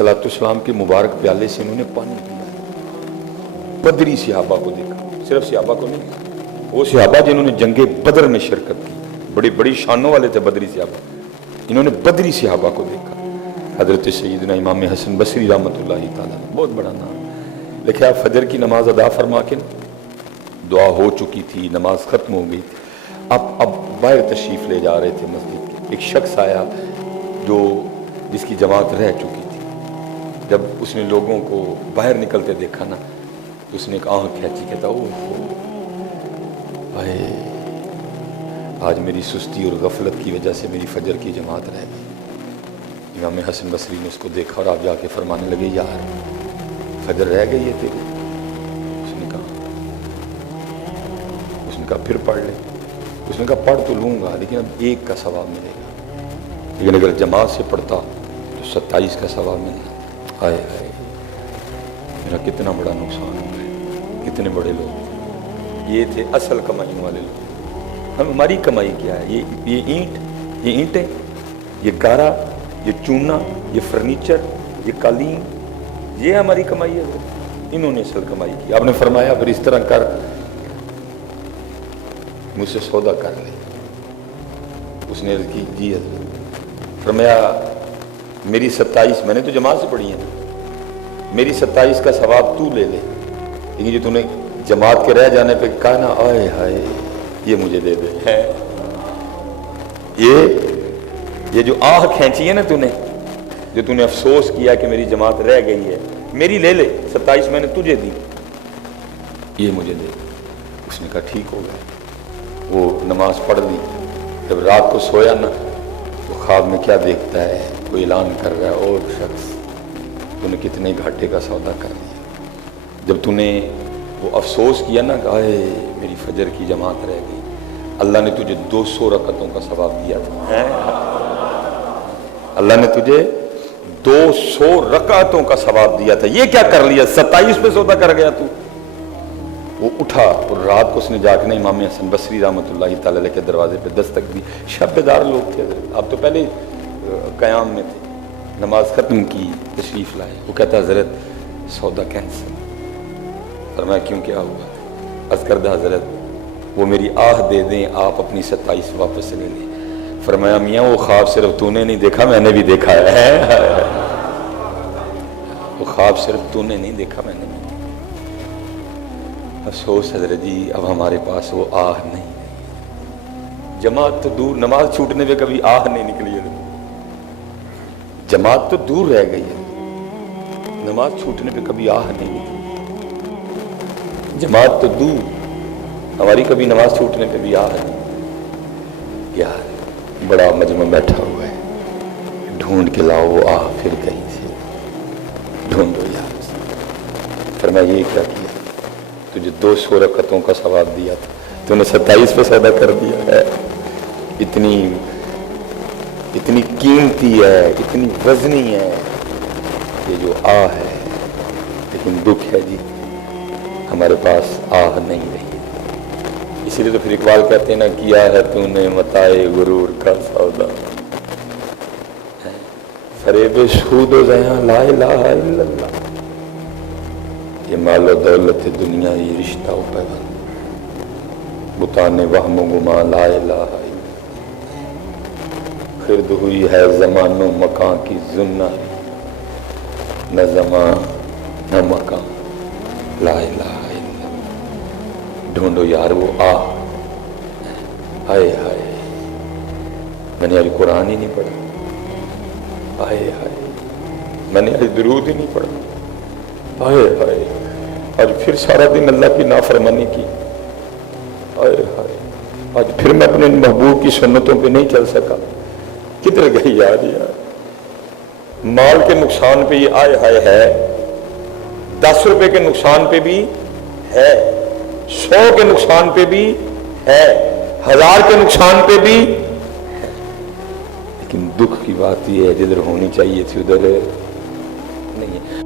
सलाम के मुबारक प्याले से इन्होंने पानी पिया। बदरी सहाबा को देखा, सिर्फ सहाबा को नहीं, वो सहाबा जिन्होंने जंगे बदर में शिरकत की, बड़ी बड़ी शानों वाले थे बदरी सहाबा। इन्होंने बदरी सहाबा को देखा। हजरत सैयदना इमाम हसन बसरी रहमतुल्लाहि ताला, बहुत बड़ा नाम। लिखा आप फजर की नमाज अदा फरमा के दुआ हो चुकी थी, नमाज खत्म हो गई, अब बाहर तशरीफ ले जा रहे थे मस्जिद के। एक शख्स आया जो जिसकी जमात रह चुकी थी। जब उसने लोगों को बाहर निकलते देखा ना, तो उसने एक आंख खींची, कहता ओह भाई, आज मेरी सुस्ती और गफलत की वजह से मेरी फजर की जमात रह गई। इमाम हसन बसरी ने उसको देखा और आप जाके फरमाने लगे, यार फजर रह गई है तेरी। उसने कहा फिर पढ़ ले। उसने कहा पढ़ तो लूँगा, लेकिन अब एक का सवाब मिलेगा, लेकिन अगर जमात से पढ़ता तो 27 का सवाब मिलना। हाय हाय, मेरा कितना बड़ा नुकसान हो गया। कितने बड़े लोग, ये थे असल कमाई वाले लोग। हमारी कमाई क्या है? ये ईंट, ये ईंटें, ये गारा, ये चूना, ये फर्नीचर, ये कालीन, ये हमारी कमाई है। इन्होंने असल कमाई की। आपने फरमाया फिर इस तरह कर, मुझसे सौदा कर ले। उसने अर्ज़ की जी हज़रत। फरमाया मेरी 27, मैंने तो जमात से पढ़ी है, मेरी 27 का सवाब तू ले ले, लेकिन जो तूने जमात के रह जाने पे कहा ना, आए हाय, ये मुझे दे दे। ये जो आह खींची है ना तूने, जो तूने अफसोस किया कि मेरी जमात रह गई है, मेरी ले ले, 27 मैंने तुझे दी, ये मुझे दे। उसने कहा ठीक हो गया। वो नमाज पढ़ ली। जब रात को सोया ना, तो ख्वाब में क्या देखता है, कोई ऐलान कर रहा है, और शख्स तूने कितने घाटे का सौदा कर लिया। जब तूने वो अफसोस किया ना कि आए मेरी फजर की जमात रह गई, अल्लाह ने तुझे 200 रकतों का सवाब दिया था। अल्लाह ने तुझे 200 रकातों का सवाब दिया था। ये क्या कर लिया? 27 पे सौदा कर गया तू। वो उठा और रात को उसने जाकर ना इमाम हसन बसरी रहमतुल्लाहि ताला के दरवाजे पे दस्तक दी। शब्बेदार लोग थे, आप तो पहले क़याम में थे। नमाज ख़त्म की, तशरीफ़ लाए। वो कहता हज़रत सौदा कैंसिल। फरमाया क्यों, क्या हुआ? अर्ज़ करदा हज़रत वो मेरी आह दे दें, आप अपनी 27 वापस ले लें। फरमाया मियाँ वो ख्वाब सिर्फ तूने नहीं देखा, मैंने भी देखा है। वो ख्वाब सिर्फ तूने नहीं देखा, मैंने भी। अफसोस हज़रत जी, अब हमारे पास वो आह नहीं। जमात तो दूर, नमाज छूटने पे कभी आह नहीं निकली है। जमात तो दूर रह गई है, नमाज छूटने पे कभी आह नहीं निकली। जमात तो दूर, हमारी कभी नमाज छूटने पे भी आह नहीं। यार बड़ा मजमा बैठा हुआ है, ढूंढ के लाओ वो आह फिर कहीं से, ढूंढो यार। फिर मैं ये क्या किया, तुझे 200 रकतों का सवाब दिया था, तूने 27 पे सौदा कर दिया है। इतनी कीमती है, इतनी वजनी है ये जो आह है। लेकिन दुख है जी, हमारे पास आह नहीं रही। इसीलिए तो फिर इकबाल कहते हैं ना, किया है तूने मताए गुरूर का सौदा, फरेब सूद ज़या ला इलाहा इल्लल्लाह। ये मालो दौलत दुनिया, ये रिश्ता पैबंद, बुताने वहमो गुमा ला इलाहा इल्लल्लाह। खिरद हुई है ज़मानो मकान की जुन्ना, न ज़मान न मकान ला इलाहा इल्लल्लाह। ढूंढो यार वो आह। हाय हाय, मैंने आज कुरान ही नहीं पढ़ा। हाय हाय, मैंने आज दुरूद ही नहीं पढ़ा। हाय हाय, आज फिर सारा दिन अल्लाह की नाफरमानी की। हाय हाय, आज फिर मैं अपने महबूब की सुन्नतों पे नहीं चल सका। किधर गई याद यार? माल के नुकसान पे ये आय हाय है, 10 रुपए के नुकसान पे भी है, 100 के नुकसान पे भी है, 1000 के नुकसान पे भी है। लेकिन दुख की बात यह है, जिधर होनी चाहिए थी उधर नहीं है।